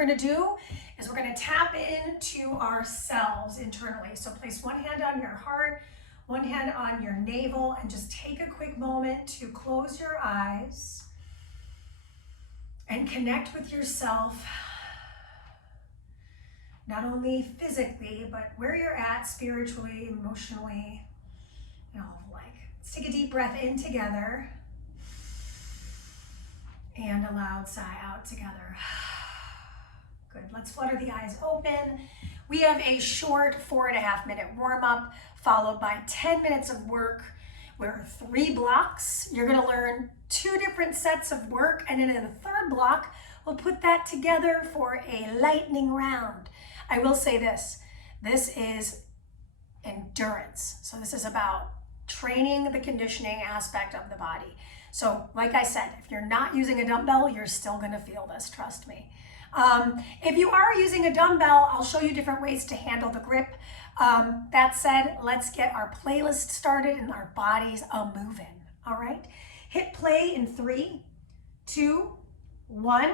gonna do is we're gonna tap into ourselves internally. So place one hand on your heart, one hand on your navel, and just take a quick moment to close your eyes and connect with yourself, not only physically, but where you're at spiritually, emotionally, Let's take a deep breath in together and a loud sigh out together. Good, let's flutter the eyes open. We have a short 4.5 minute warm up followed by 10 minutes of work. We're 3 blocks. You're gonna learn 2 different sets of work, and then in the 3rd block, we'll put that together for a lightning round. I will say this is endurance. So this is about training the conditioning aspect of the body. So like I said, if you're not using a dumbbell, you're still gonna feel this, trust me. If you are using a dumbbell, I'll show you different ways to handle the grip. That said, let's get our playlist started and our bodies a-moving, all right? Hit play in 3, 2, 1,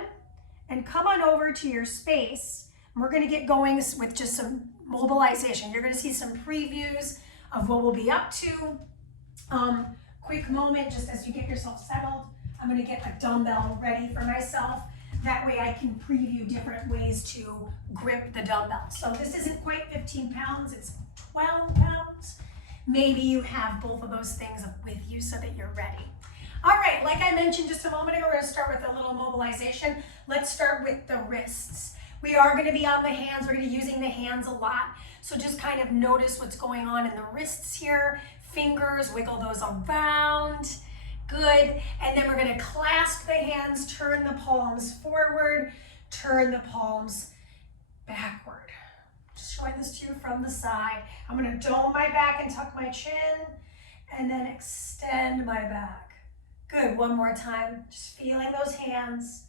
and come on over to your space. We're gonna get going with just some mobilization. You're gonna see some previews of what we'll be up to. Quick moment, just as you get yourself settled, I'm gonna get a dumbbell ready for myself. That way I can preview different ways to grip the dumbbell. So this isn't quite 15 pounds, it's 12 pounds. Maybe you have both of those things with you so that you're ready. All right, like I mentioned just a moment ago, we're gonna start with a little mobilization. Let's start with the wrists. We are gonna be on the hands, we're gonna be using the hands a lot. So just kind of notice what's going on in the wrists here. Fingers, wiggle those around. Good, and then we're gonna clasp the hands, turn the palms forward, turn the palms backward. Just showing this to you from the side. I'm gonna dome my back and tuck my chin, and then extend my back. Good, one more time, just feeling those hands.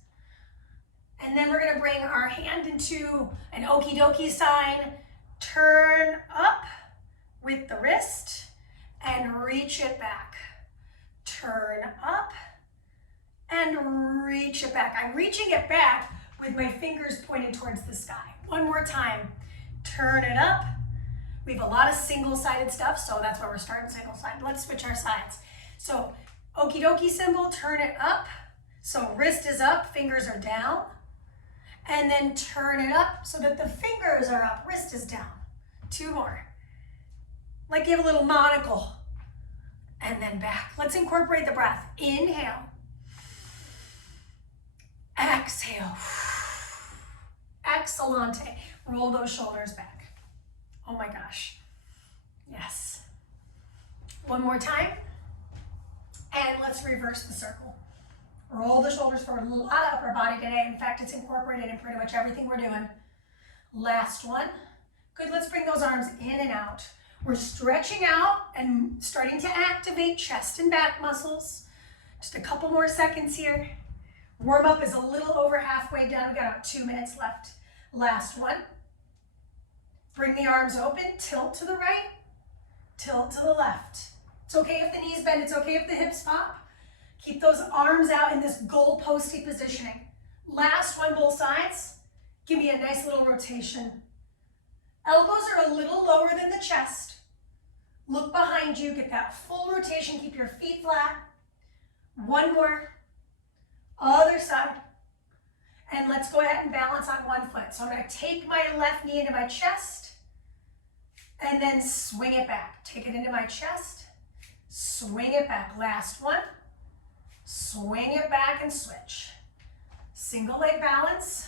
And then we're gonna bring our hand into an okie dokie sign, turn up with the wrist, and reach it back. Turn up and reach it back. I'm reaching it back with my fingers pointing towards the sky. One more time, turn it up. We have a lot of single-sided stuff, so that's why we're starting single-sided. Let's switch our sides. So okie dokie symbol, turn it up. So wrist is up, fingers are down. And then turn it up so that the fingers are up, wrist is down. 2 more. Like you have a little monocle. And then back. Let's incorporate the breath. Inhale. Exhale. Excelente. Roll those shoulders back. Oh my gosh. Yes. One more time. And let's reverse the circle. Roll the shoulders forward. A lot of upper body today. In fact, it's incorporated in pretty much everything we're doing. Last one. Good, let's bring those arms in and out. We're stretching out and starting to activate chest and back muscles. Just a couple more seconds here. Warm up is a little over halfway done. We've got about 2 minutes left. Last one. Bring the arms open, tilt to the right, tilt to the left. It's okay if the knees bend, it's okay if the hips pop. Keep those arms out in this goalposty positioning. Last one, both sides. Give me a nice little rotation. Elbows are a little lower than the chest. Look behind you, get that full rotation, keep your feet flat. One more. Other side. And let's go ahead and balance on one foot. So I'm gonna take my left knee into my chest and then swing it back. Take it into my chest, swing it back. Last one. Swing it back and switch. Single leg balance.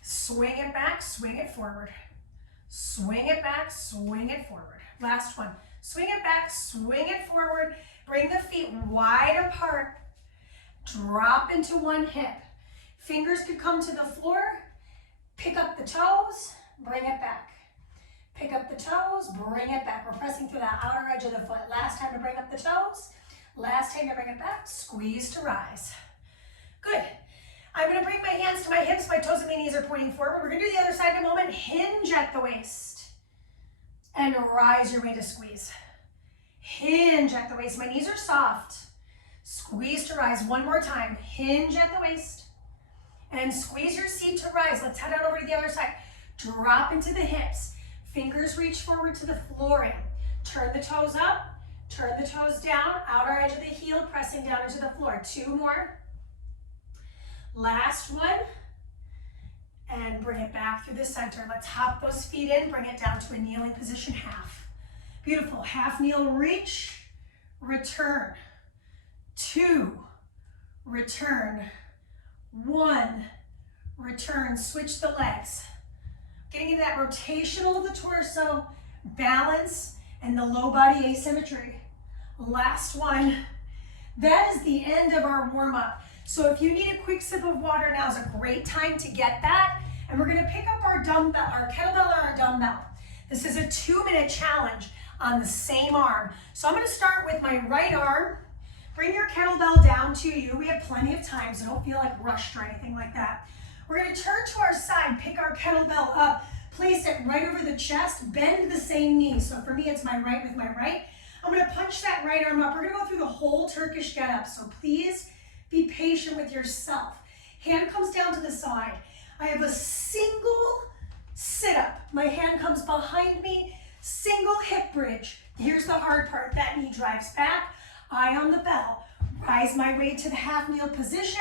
Swing it back, swing it forward. Swing it back, swing it forward. Last one. Swing it back, swing it forward. Bring the feet wide apart. Drop into one hip. Fingers could come to the floor. Pick up the toes, bring it back. Pick up the toes, bring it back. We're pressing through that outer edge of the foot. Last time to bring up the toes. Last time to bring it back. Squeeze to rise. Good. I'm going to bring my hands to my hips. My toes and my knees are pointing forward. We're going to do the other side in a moment. Hinge at the waist. And rise your way to squeeze. Hinge at the waist. My knees are soft. Squeeze to rise. One more time. Hinge at the waist. And squeeze your seat to eyes. Let's head on over to the other side. Drop into the hips. Fingers reach forward to the floor in. Turn the toes up, turn the toes down, outer edge of the heel, pressing down into the floor. 2 more. Last one. And bring it back through the center. Let's hop those feet in, bring it down to a kneeling position, half. Beautiful, half kneel, reach, return. 2, return. 1, return. Switch the legs. Getting into that rotational of the torso, balance, and the low body asymmetry. Last one. That is the end of our warm-up. So if you need a quick sip of water, now is a great time to get that. And we're gonna pick up our dumbbell, our kettlebell or our dumbbell. This is a 2-minute challenge on the same arm. So I'm gonna start with my right arm. Bring your kettlebell down to you. We have plenty of time, so don't feel like rushed or anything like that. We're gonna turn to our side, pick our kettlebell up, place it right over the chest, bend the same knee. So for me, it's my right with my right. I'm gonna punch that right arm up. We're gonna go through the whole Turkish get up. So please be patient with yourself. Hand comes down to the side. I have a single sit-up. My hand comes behind me, single hip bridge. Here's the hard part. That knee drives back, eye on the bell. Rise my way to the half kneel position,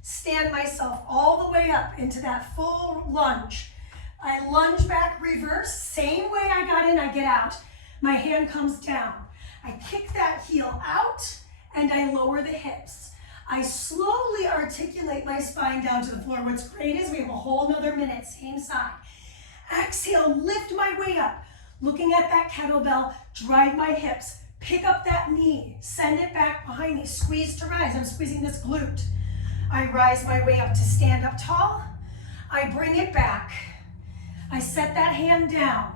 stand myself all the way up into that full lunge. I lunge back, reverse, same way I got in, I get out. My hand comes down. I kick that heel out and I lower the hips. I slowly articulate my spine down to the floor. What's great is we have a whole nother minute, same side. Exhale, lift my way up. Looking at that kettlebell, drive my hips, pick up that knee, send it back behind me, squeeze to rise. I'm squeezing this glute. I rise my way up to stand up tall. I bring it back. I set that hand down.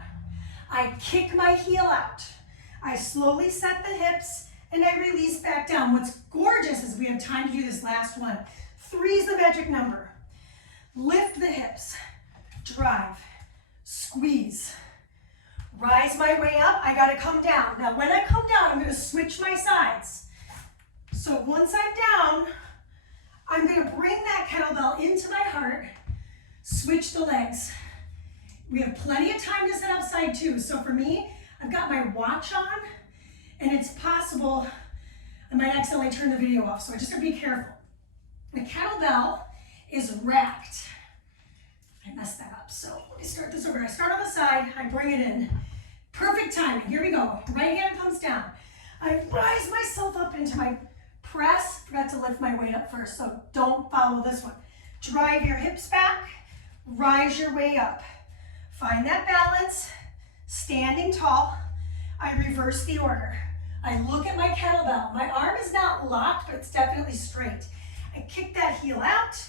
I kick my heel out. I slowly set the hips and I release back down. What's gorgeous is we have time to do this last one. 3 is the magic number. Lift the hips, drive, squeeze. Rise my way up, I gotta come down. Now when I come down, I'm gonna switch my sides. So once I'm down, I'm gonna bring that kettlebell into my heart, switch the legs. We have plenty of time to sit up side 2. So for me, I've got my watch on, and it's possible I might accidentally turn the video off, so I just gotta be careful. The kettlebell is racked. I messed that up, so let me start this over. I start on the side, I bring it in. Perfect timing, here we go. Right hand comes down. I rise myself up into my press. Forgot to lift my weight up first, so don't follow this one. Drive your hips back, rise your way up. Find that balance, standing tall. I reverse the order. I look at my kettlebell. My arm is not locked, but it's definitely straight. I kick that heel out.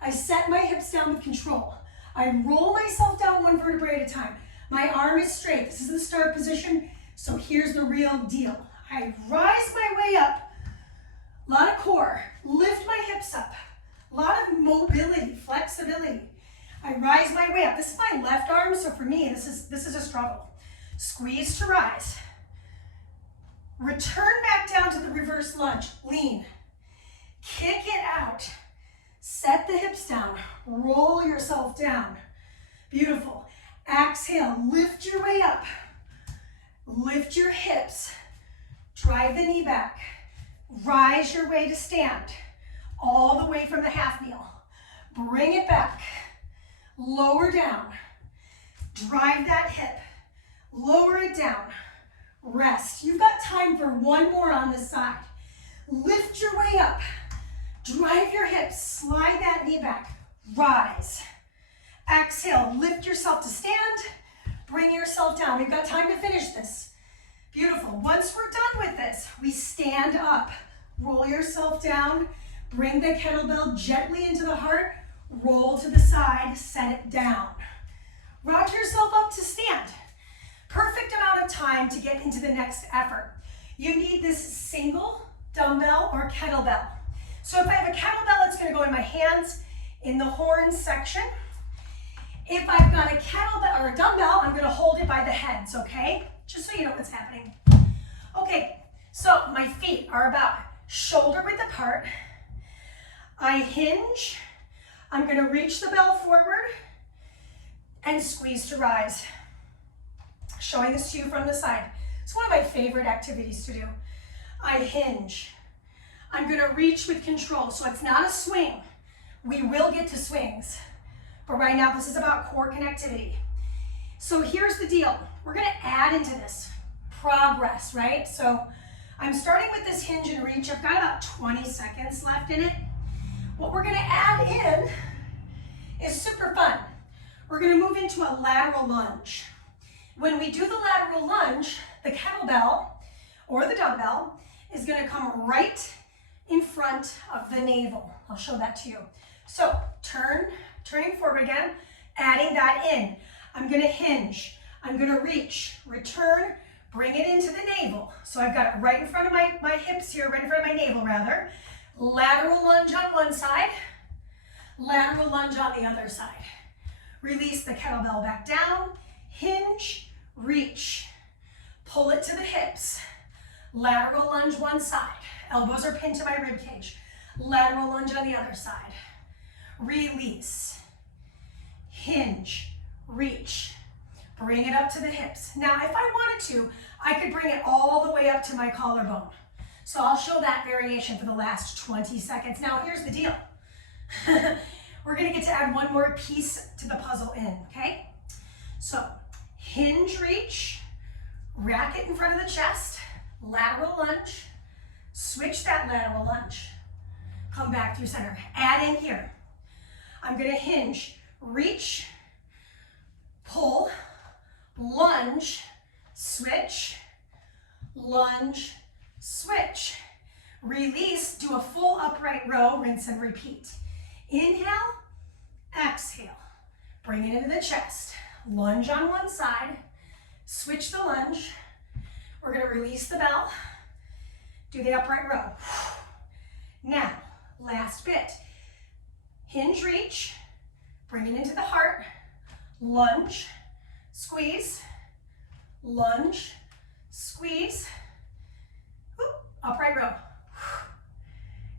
I set my hips down with control. I roll myself down 1 vertebrae at a time. My arm is straight. This is the start position, so here's the real deal. I rise my way up. A lot of core. Lift my hips up. A lot of mobility, flexibility. I rise my way up. This is my left arm, so for me, this is a struggle. Squeeze to rise. Return back down to the reverse lunge. Lean. Kick it out. Set the hips down. Roll yourself down. Beautiful. Exhale. Lift your way up. Lift your hips. Drive the knee back. Rise your way to stand. All the way from the half kneel. Bring it back. Lower down. Drive that hip. Lower it down. Rest. You've got time for 1 more on this side. Lift your way up. Drive your hips. Slide that knee back. Rise. Exhale. Lift yourself to stand. Bring yourself down. We've got time to finish this. Beautiful. Once we're done with this, we stand up. Roll yourself down. Bring the kettlebell gently into the heart. Roll to the side. Set it down. Rock yourself up to stand. Perfect amount of time to get into the next effort. You need this single dumbbell or kettlebell. So if I have a kettlebell, it's going to go in my hands in the horn section. If I've got a kettlebell or a dumbbell, I'm going to hold it by the heads, okay? Just so you know what's happening. Okay, so my feet are about shoulder width apart. I hinge. I'm going to reach the bell forward. and squeeze to rise. Showing this to you from the side. It's one of my favorite activities to do. I hinge. I'm gonna reach with control, so it's not a swing. We will get to swings, but right now this is about core connectivity. So here's the deal. We're gonna add into this progress, right? So I'm starting with this hinge and reach. I've got about 20 seconds left in it. What we're gonna add in is super fun. We're gonna move into a lateral lunge. When we do the lateral lunge, the kettlebell or the dumbbell is gonna come right in front of the navel. I'll show that to you. So turning forward again, adding that in. I'm gonna hinge, I'm gonna reach, return, bring it into the navel. So I've got it right in front of my hips here, right in front of my navel rather. Lateral lunge on one side, lateral lunge on the other side. Release the kettlebell back down, hinge, reach, pull it to the hips. Lateral lunge one side, elbows are pinned to my rib cage. Lateral lunge on the other side. Release, hinge, reach, bring it up to the hips. Now, if I wanted to, I could bring it all the way up to my collarbone. So I'll show that variation for the last 20 seconds. Now, here's the deal. We're gonna get to add one more piece to the puzzle in, okay? So, hinge, reach, rack it in front of the chest, lateral lunge, switch that lateral lunge, come back through center, add in here. I'm gonna hinge, reach, pull, lunge, switch, lunge, switch. Release, do a full upright row, rinse and repeat. Inhale, exhale, bring it into the chest. Lunge on one side, switch the lunge. We're gonna release the bell, do the upright row. Now, last bit. Hinge, reach, bring it into the heart, lunge, squeeze, lunge, squeeze, upright row.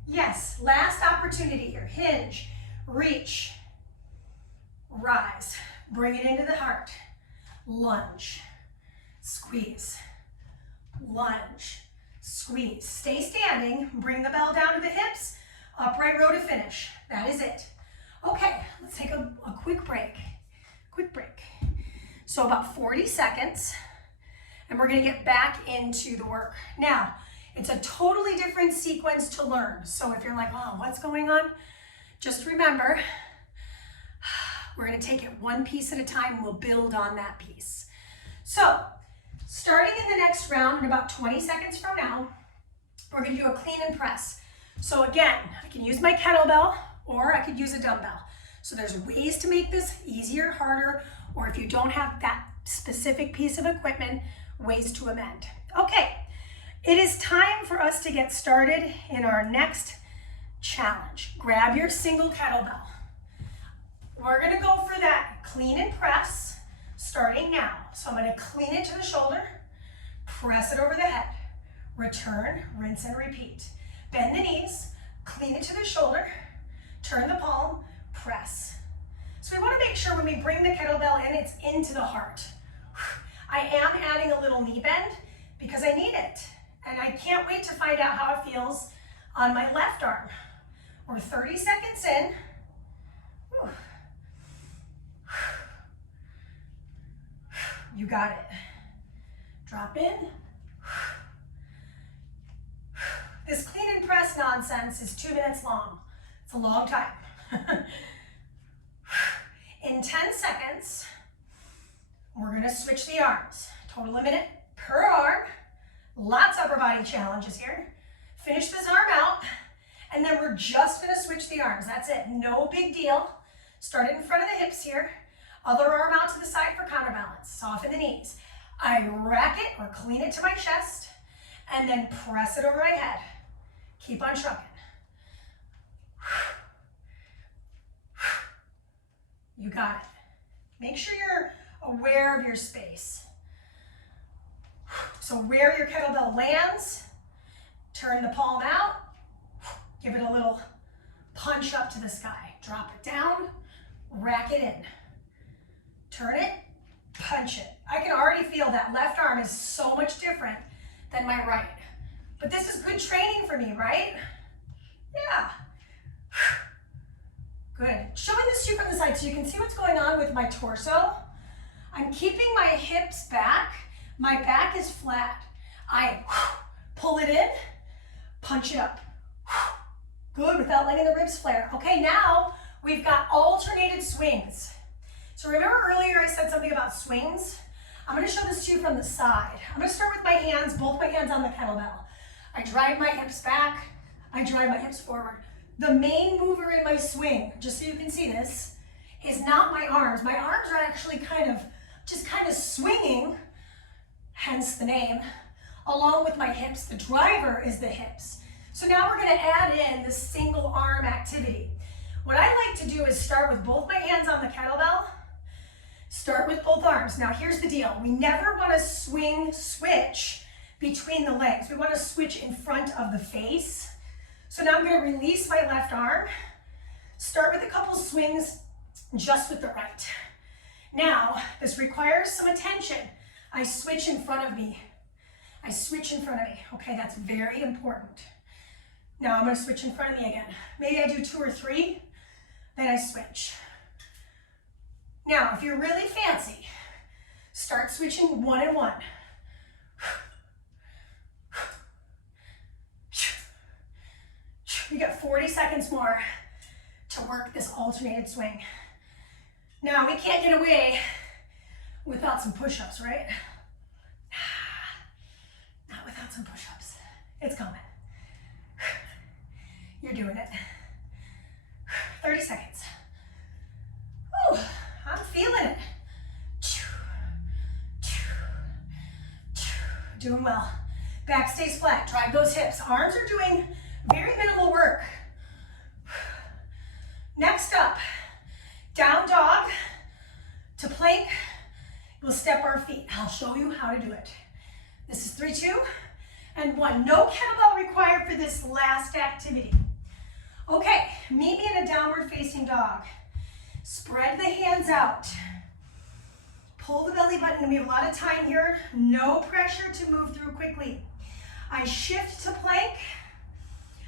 Yes, last opportunity here. Hinge, reach, rise, bring it into the heart, lunge, squeeze, lunge, squeeze. Stay standing, bring the bell down to the hips, upright row to finish. That is it. Okay, let's take a quick break. So about 40 seconds, and we're gonna get back into the work. Now, it's a totally different sequence to learn. So if you're like, oh, what's going on? Just remember, we're gonna take it one piece at a time and we'll build on that piece. So, starting in the next round in about 20 seconds from now, we're gonna do a clean and press. So again, I can use my kettlebell or I could use a dumbbell. So there's ways to make this easier, harder, or if you don't have that specific piece of equipment, ways to amend. Okay, it is time for us to get started in our next challenge. Grab your single kettlebell. We're gonna go for that clean and press starting now. So I'm gonna clean it to the shoulder, press it over the head, return, rinse and repeat. Bend the knees, clean it to the shoulder, turn the palm, press. So we want to make sure when we bring the kettlebell in, it's into the heart. I am adding a little knee bend because I need it. And I can't wait to find out how it feels on my left arm. We're 30 seconds in. You got it. Drop in. This clean and press nonsense is 2 minutes long. It's a long time. In 10 seconds, we're gonna switch the arms. Total a minute per arm. Lots of upper body challenges here. Finish this arm out, and then we're just gonna switch the arms. That's it, no big deal. Start it in front of the hips here. Other arm out to the side for counterbalance. Soften the knees. I rack it or clean it to my chest, and then press it over my head. Keep on trucking. You got it. Make sure you're aware of your space. So where your kettlebell lands, turn the palm out, give it a little punch up to the sky. Drop it down, rack it in. turn it, punch it. I can already feel that left arm is so much different than my right. But this is good training for me, right? Yeah. Good. Showing this to you from the side so you can see what's going on with my torso. I'm keeping my hips back. My back is flat. I pull it in, punch it up. Good, without letting the ribs flare. Okay, now we've got alternated swings. So remember earlier I said something about swings? I'm gonna show this to you from the side. I'm gonna start with my hands, both my hands on the kettlebell. I drive my hips back, I drive my hips forward. The main mover in my swing, just so you can see this, is not my arms. My arms are actually just kind of swinging, hence the name, along with my hips. The driver is the hips. So now we're gonna add in the single arm activity. What I like to do is start with both my hands on the kettlebell, start with both arms. Now here's the deal. We never wanna switch between the legs. We wanna switch in front of the face. So now I'm gonna release my left arm, start with a couple swings just with the right. Now, this requires some attention. I switch in front of me. I switch in front of me. Okay, that's very important. Now I'm gonna switch in front of me again. Maybe I do 2 or 3, then I switch. Now, if you're really fancy, start switching 1 and 1. You got 40 seconds more to work this alternated swing. Now, we can't get away without some push-ups, right? Not without some push-ups. It's coming. You're doing it. 30 seconds. Ooh, I'm feeling it. Doing well. Back stays flat. Drive those hips. Arms are doing very minimal work. Next up, down dog to plank. We'll step our feet. I'll show you how to do it. This is 3, 2, and 1. No kettlebell required for this last activity. Okay, meet me in a downward facing dog. Spread the hands out. Pull the belly button. We have a lot of time here. No pressure to move through quickly. I shift to plank.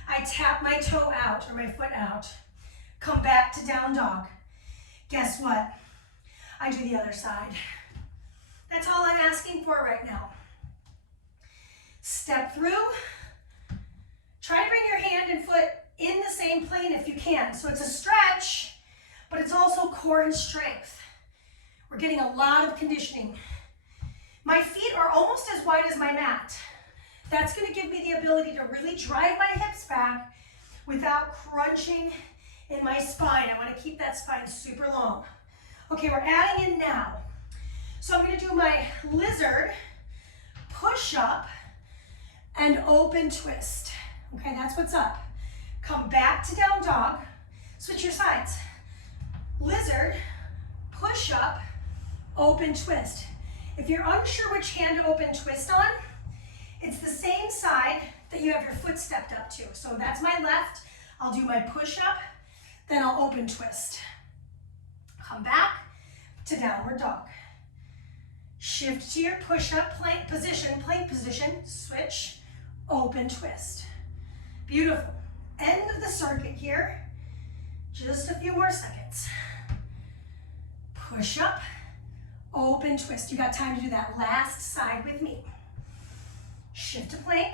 I tap my toe out or my foot out. Come back to down dog. Guess what? I do the other side. That's all I'm asking for right now. Step through. Try to bring your hand and foot in the same plane if you can. So it's a stretch, but it's also core and strength. We're getting a lot of conditioning. My feet are almost as wide as my mat. That's going to give me the ability to really drive my hips back without crunching in my spine. I want to keep that spine super long. Okay, we're adding in now. So I'm going to do my lizard, push up, and open twist. Okay, that's what's up. Come back to down dog. Switch your sides. Lizard, push up, open twist. If you're unsure which hand to open twist on, it's the same side that you have your foot stepped up to. So that's my left. I'll do my push up, then I'll open twist. Come back to downward dog. Shift to your push up plank position, switch, open twist. Beautiful. End of the circuit here. Just a few more seconds. Push up, open twist. You got time to do that last side with me. Shift to plank,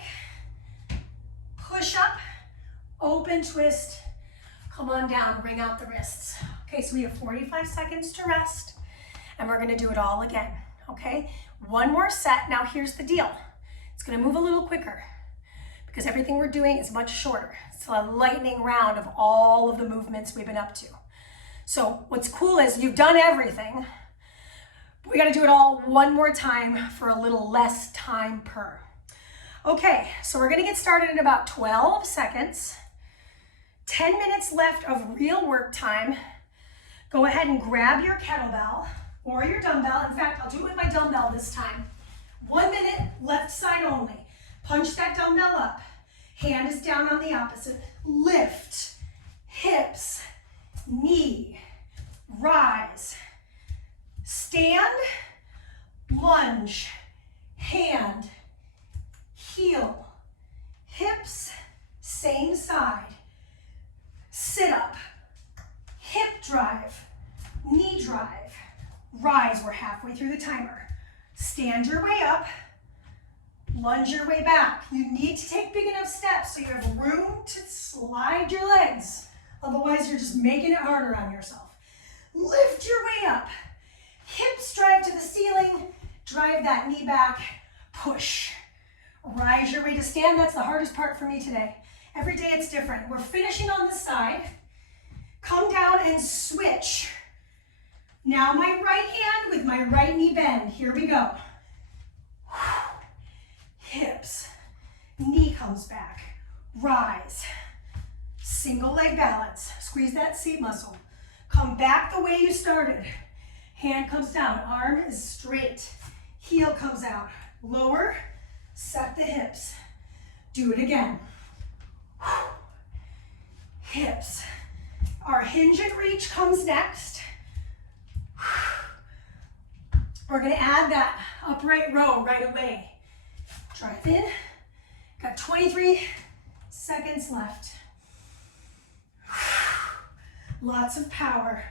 push up, open twist, come on down, bring out the wrists. Okay, so we have 45 seconds to rest, and we're gonna do it all again, okay? One more set. Now here's the deal. It's gonna move a little quicker because everything we're doing is much shorter. It's a lightning round of all of the movements we've been up to. So what's cool is you've done everything. We gotta do it all one more time for a little less time per. Okay, so we're gonna get started in about 12 seconds. 10 minutes left of real work time. Go ahead and grab your kettlebell or your dumbbell. In fact, I'll do it with my dumbbell this time. 1 minute, left side only. Punch that dumbbell up. Hand is down on the opposite. Lift, hips, knee, rise, stand. stand, lunge, hand, heel, hips, same side, sit up, hip drive, knee drive, rise, we're halfway through the timer. Stand your way up, lunge your way back. You need to take big enough steps so you have room to slide your legs. Otherwise, you're just making it harder on yourself. Lift your way up. Hips drive to the ceiling. Drive that knee back. Push. Rise your way to stand. That's the hardest part for me today. Every day it's different. We're finishing on the side. Come down and switch. Now my right hand with my right knee bend. Here we go. Hips. Knee comes back. Rise. Single leg balance. Squeeze that seat muscle. Come back the way you started. Hand comes down. Arm is straight. Heel comes out. Lower. Set the hips. Do it again. Hips. Our hinge and reach comes next. We're going to add that upright row right away. Drive in. Got 23 seconds left. Lots of power,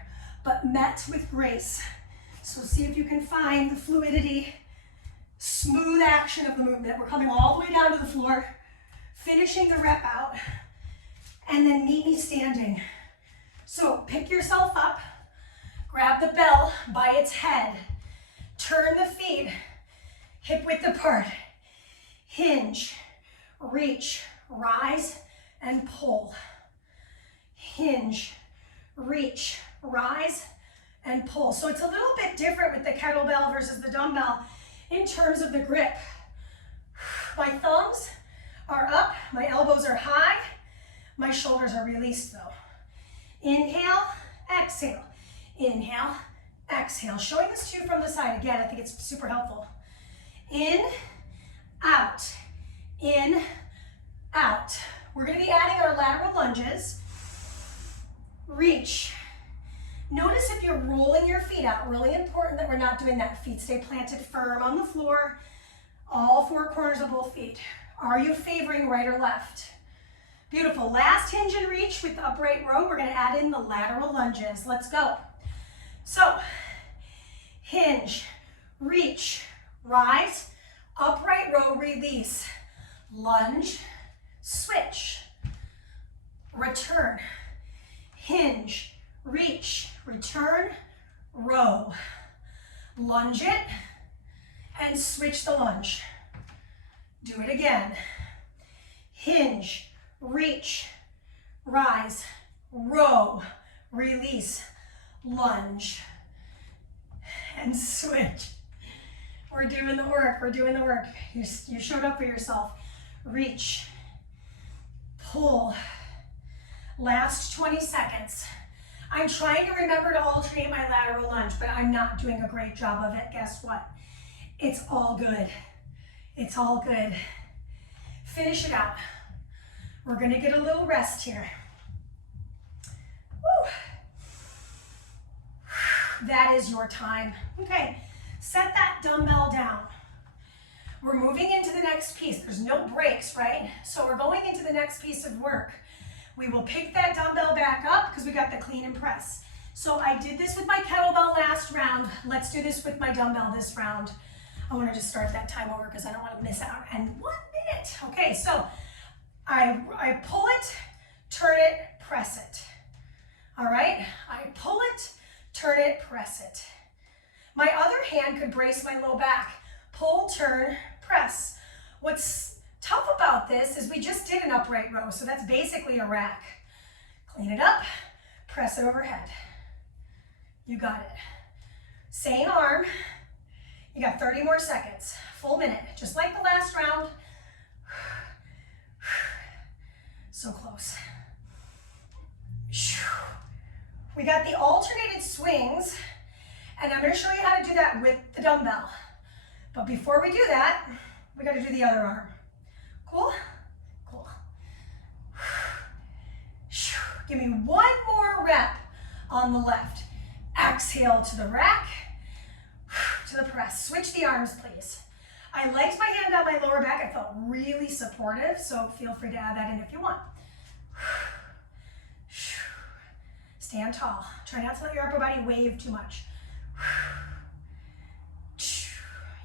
but met with grace. So see if you can find the fluidity, smooth action of the movement. We're coming all the way down to the floor, finishing the rep out, and then meet me standing. So pick yourself up, grab the bell by its head, turn the feet hip width apart, hinge, reach, rise, and pull. Hinge, reach, rise, and pull. So it's a little bit different with the kettlebell versus the dumbbell in terms of the grip. My thumbs are up, my elbows are high, my shoulders are released though. Inhale, exhale, inhale, exhale. Showing this to you from the side again, I think it's super helpful. In, out, in, out. We're going to be adding our lateral lunges. Reach. Notice if you're rolling your feet out, really important that we're not doing that. Feet stay planted firm on the floor, all four corners of both feet. Are you favoring right or left? Beautiful. Last hinge and reach with the upright row. We're going to add in the lateral lunges. Let's go. So, hinge, reach, rise, upright row, release, lunge, switch, return, hinge, reach, return, row, lunge it, and switch the lunge. Do it again. Hinge, reach, rise, row, release, lunge, and switch. We're doing the work, we're doing the work. You showed up for yourself. Reach, pull. Last 20 seconds. I'm trying to remember to alternate my lateral lunge, but I'm not doing a great job of it. Guess what? It's all good. It's all good. Finish it out. We're gonna get a little rest here. Woo. That is your time. Okay, set that dumbbell down. We're moving into the next piece. There's no breaks, right? So we're going into the next piece of work. We will pick that dumbbell back up because we got the clean and press. So I did this with my kettlebell last round. Let's do this with my dumbbell this round. I want to just start that time over because I don't want to miss out. And 1 minute. Okay, so I pull it, turn it, press it. All right, I pull it, turn it, press it. My other hand could brace my low back. Pull, turn, press. What's tough about this is we just did an upright row, so that's basically a rack. Clean it up, press it overhead. You got it. Same arm. You got 30 more seconds, full minute, just like the last round. So close. We got the alternated swings, and I'm going to show you how to do that with the dumbbell. But before we do that, we got to do the other arm. Cool? Cool. Give me one more rep on the left. Exhale to the rack. to the press. Switch the arms, please. I liked my hand on my lower back. I felt really supportive, so feel free to add that in if you want. Stand tall. Try not to let your upper body wave too much.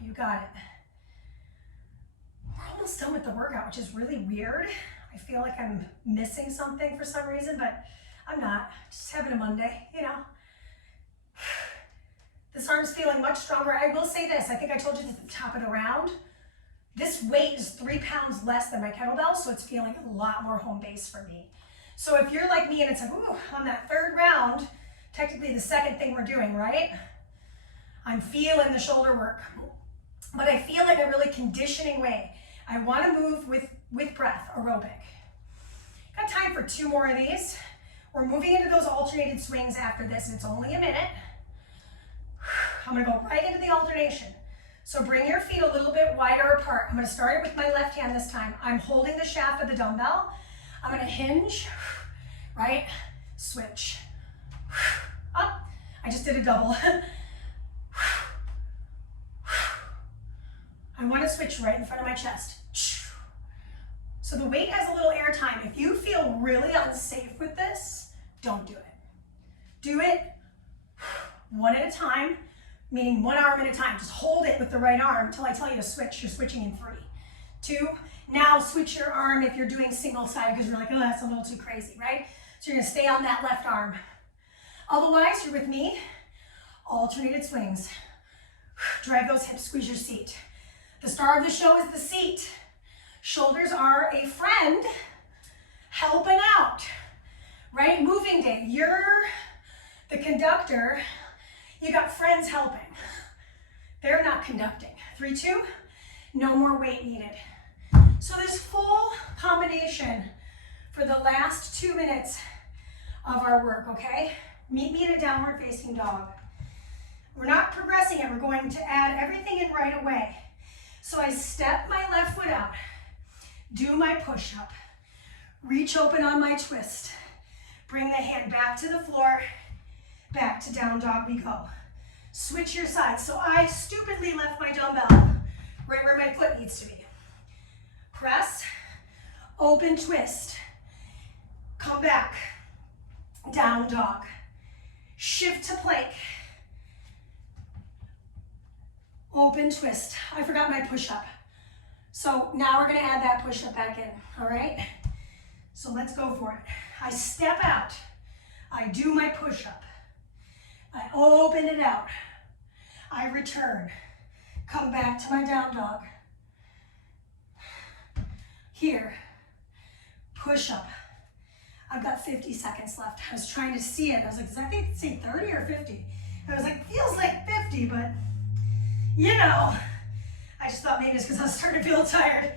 You got it. We're almost done with the workout, which is really weird. I feel like I'm missing something for some reason, but I'm not. Just having a Monday, you know. This arm's feeling much stronger. I will say this, I think I told you at the top of the round, this weight is 3 pounds less than my kettlebell, so it's feeling a lot more home base for me. So if you're like me and it's like, ooh, on that third round, technically the second thing we're doing, right? I'm feeling the shoulder work, but I feel like a really conditioning way. I want to move with breath, aerobic. Got time for 2 more of these. We're moving into those alternated swings after this, and it's only a minute. I'm gonna go right into the alternation. So bring your feet a little bit wider apart. I'm gonna start it with my left hand this time. I'm holding the shaft of the dumbbell. I'm gonna hinge, right? Switch. Up. I just did a double. I wanna switch right in front of my chest. So the weight has a little air time. If you feel really unsafe with this, don't do it. Do it one at a time, meaning 1 arm at a time. Just hold it with the right arm until I tell you to switch. You're switching in 3, 2. Now switch your arm if you're doing single side because you're like, oh, that's a little too crazy, right? So you're gonna stay on that left arm. Otherwise, you're with me, alternated swings. Drive those hips, squeeze your seat. The star of the show is the seat. Shoulders are a friend helping out, right? Moving day, you're the conductor. You got friends helping. They're not conducting. 3, 2, no more weight needed. So this full combination for the last 2 minutes of our work, okay? Meet me in a downward facing dog. We're not progressing it. We're going to add everything in right away. So I step my left foot out, do my push-up, reach open on my twist, bring the hand back to the floor, back to down dog we go. Switch your sides. So I stupidly left my dumbbell right where my foot needs to be. Press, open twist, come back, down dog, shift to plank, open twist. I forgot my push-up. So now we're gonna add that push-up back in, all right? So let's go for it. I step out, I do my push-up. I open it out. I return. Come back to my down dog. Here. Push up. I've got 50 seconds left. I was trying to see it. I was like, does that thing say 30 or 50? I was like, feels like 50, but you know, I just thought maybe it's because I was starting to feel tired,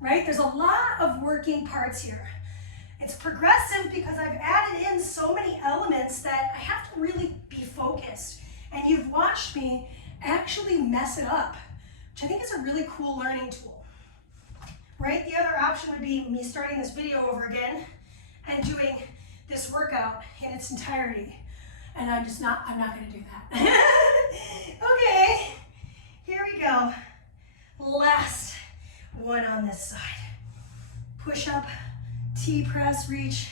right? There's a lot of working parts here. It's progressive because I've added in so many elements that I have to really be focused. And you've watched me actually mess it up, which I think is a really cool learning tool, right? The other option would be me starting this video over again and doing this workout in its entirety. And I'm not gonna do that. Okay, here we go. Last one on this side. Push up, T-press, reach,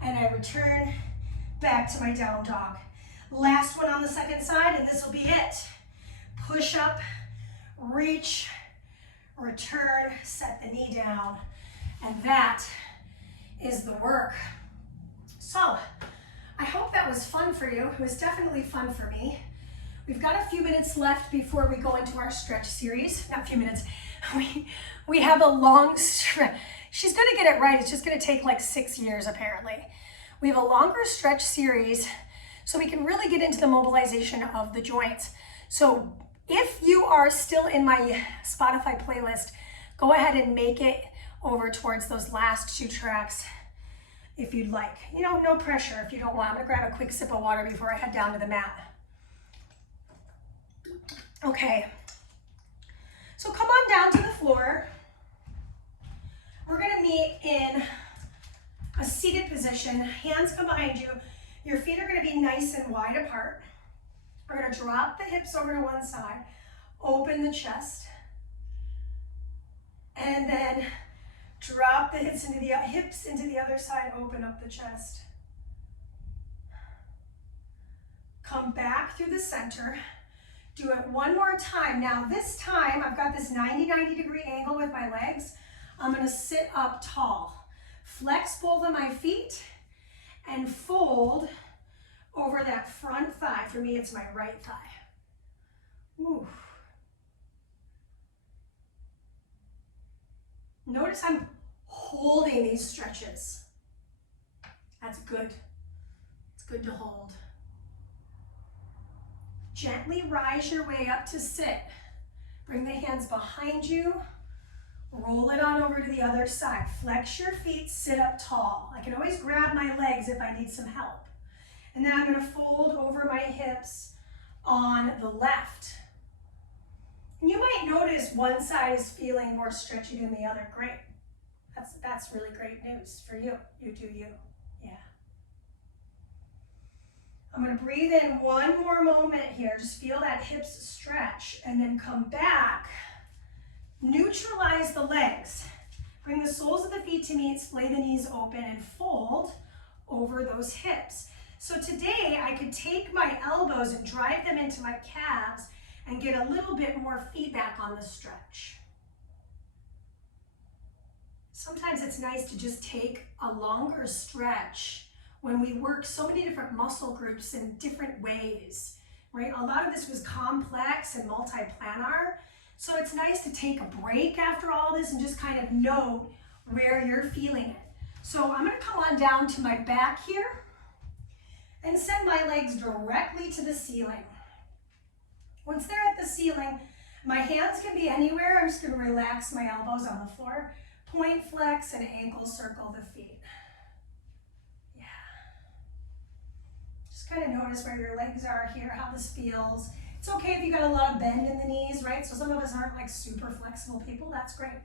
and I return back to my down dog. Last one on the second side, and this will be it. Push up, reach, return, set the knee down, and that is the work. So, I hope that was fun for you. It was definitely fun for me. We've got a few minutes left before we go into our stretch series. Not a few minutes. We have a long stretch. She's gonna get it right. It's just gonna take like 6 years apparently. We have a longer stretch series so we can really get into the mobilization of the joints. So if you are still in my Spotify playlist, go ahead and make it over towards those last 2 tracks if you'd like. You know, no pressure if you don't want. I'm gonna grab a quick sip of water before I head down to the mat. Okay, so come on down to the floor. We're gonna meet in a seated position. Hands come behind you. Your feet are gonna be nice and wide apart. We're gonna drop the hips over to one side, open the chest, and then drop the hips into the other side, open up the chest. Come back through the center. Do it one more time. Now this time, I've got this 90 degree angle with my legs. I'm gonna sit up tall. Flex both of my feet and fold over that front thigh. For me, it's my right thigh. Ooh. Notice I'm holding these stretches. That's good. It's good to hold. Gently rise your way up to sit. Bring the hands behind you. Roll it on over to the other side. Flex your feet, sit up tall. I can always grab my legs if I need some help. And then I'm going to fold over my hips on the left. And you might notice one side is feeling more stretchy than the other. Great. That's really great news for you. You do you. Yeah. I'm going to breathe in one more moment here. Just feel that hips stretch and then come back. Neutralize the legs. Bring the soles of the feet to meet, splay the knees open and fold over those hips. So today I could take my elbows and drive them into my calves and get a little bit more feedback on the stretch. Sometimes it's nice to just take a longer stretch when we work so many different muscle groups in different ways, right? A lot of this was complex and multi-planar, so it's nice to take a break after all this and just kind of note where you're feeling it. So I'm gonna come on down to my back here and send my legs directly to the ceiling. Once they're at the ceiling, my hands can be anywhere. I'm just gonna relax my elbows on the floor, point flex and ankle circle the feet. Yeah. Just kind of notice where your legs are here, how this feels. It's okay if you got a lot of bend in the knees, right? So some of us aren't like super flexible people, that's great.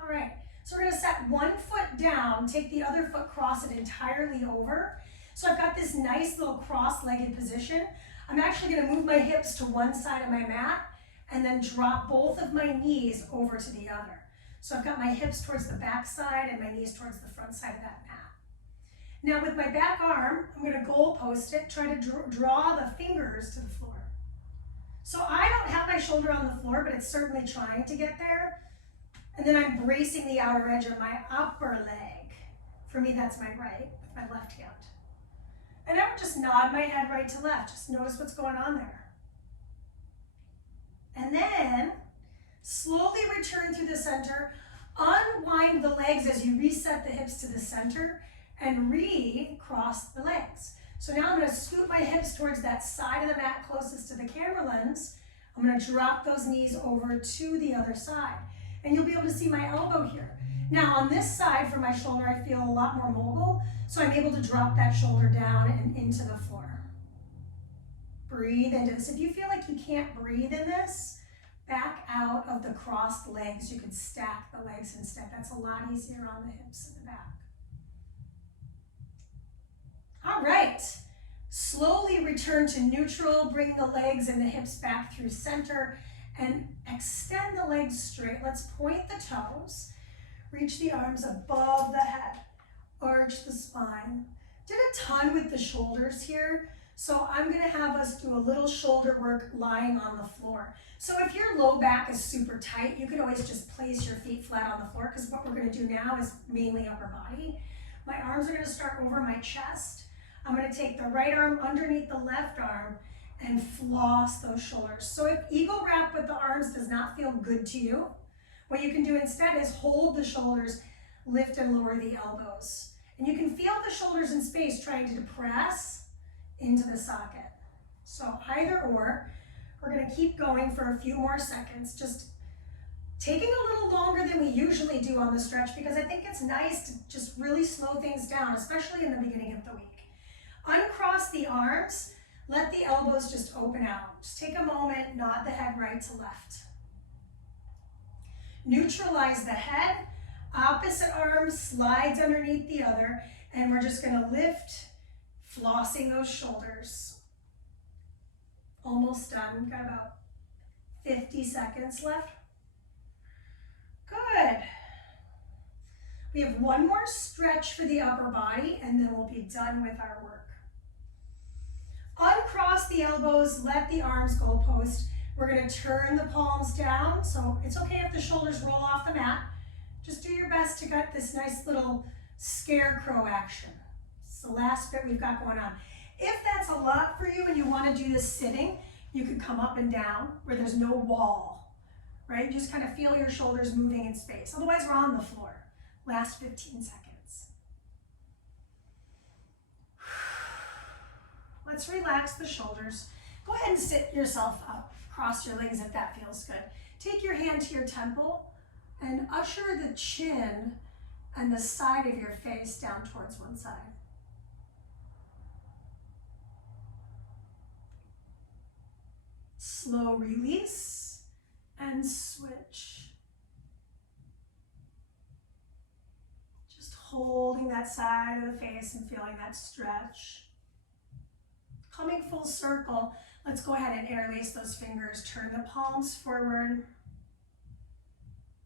All right, so we're gonna set one foot down, take the other foot, cross it entirely over. So I've got this nice little cross-legged position. I'm actually gonna move my hips to one side of my mat and then drop both of my knees over to the other. So I've got my hips towards the back side and my knees towards the front side of that mat. Now with my back arm, I'm gonna goal post it, try to draw the fingers to the floor. So I don't have my shoulder on the floor, but it's certainly trying to get there. And then I'm bracing the outer edge of my upper leg. For me, that's my right, with my left hand. And I would just nod my head right to left. Just notice what's going on there. And then slowly return through the center. Unwind the legs as you reset the hips to the center and recross the legs. So now I'm going to scoot my hips towards that side of the mat closest to the camera lens. I'm going to drop those knees over to the other side. And you'll be able to see my elbow here. Now on this side for my shoulder, I feel a lot more mobile, so I'm able to drop that shoulder down and into the floor. Breathe into this. If you feel like you can't breathe in this, back out of the crossed legs. You could stack the legs instead. That's a lot easier on the hips and the back. All right, slowly return to neutral. Bring the legs and the hips back through center and extend the legs straight. Let's point the toes. Reach the arms above the head. Arch the spine. Did a ton with the shoulders here. So I'm gonna have us do a little shoulder work lying on the floor. So if your low back is super tight, you can always just place your feet flat on the floor, because what we're gonna do now is mainly upper body. My arms are gonna start over my chest. I'm gonna take the right arm underneath the left arm and floss those shoulders. So if eagle wrap with the arms does not feel good to you, what you can do instead is hold the shoulders, lift and lower the elbows. And you can feel the shoulders in space trying to press into the socket. So either or, we're gonna keep going for a few more seconds, just taking a little longer than we usually do on the stretch, because I think it's nice to just really slow things down, especially in the beginning of the week. Uncross the arms, let the elbows just open out. Just take a moment, nod the head right to left. Neutralize the head, opposite arm slides underneath the other, and we're just gonna lift, flossing those shoulders. Almost done, got about 50 seconds left. Good. We have one more stretch for the upper body and then we'll be done with our work. Uncross the elbows, let the arms go post. We're gonna turn the palms down, so it's okay if the shoulders roll off the mat. Just do your best to get this nice little scarecrow action. It's the last bit we've got going on. If that's a lot for you and you wanna do this sitting, you could come up and down where there's no wall, right? Just kind of feel your shoulders moving in space. Otherwise, we're on the floor. Last 15 seconds. Let's relax the shoulders. Go ahead and sit yourself up. Cross your legs if that feels good. Take your hand to your temple and usher the chin and the side of your face down towards one side. Slow release and switch. Just holding that side of the face and feeling that stretch. Coming full circle, let's go ahead and interlace those fingers. Turn the palms forward,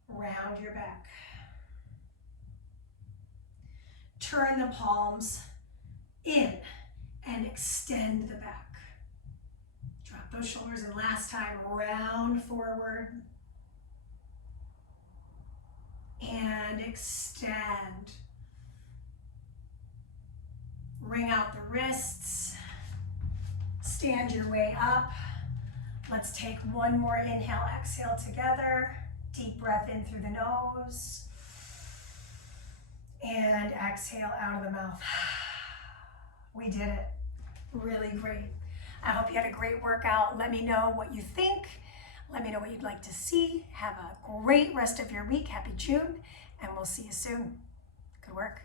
round your back. Turn the palms in and extend the back. Drop those shoulders, and last time, round forward and extend. Ring out the wrists. Stand your way up. Let's take one more inhale, exhale together. Deep breath in through the nose. And exhale out of the mouth. We did it. Really great. I hope you had a great workout. Let me know what you think. Let me know what you'd like to see. Have a great rest of your week. Happy June, and we'll see you soon. Good work.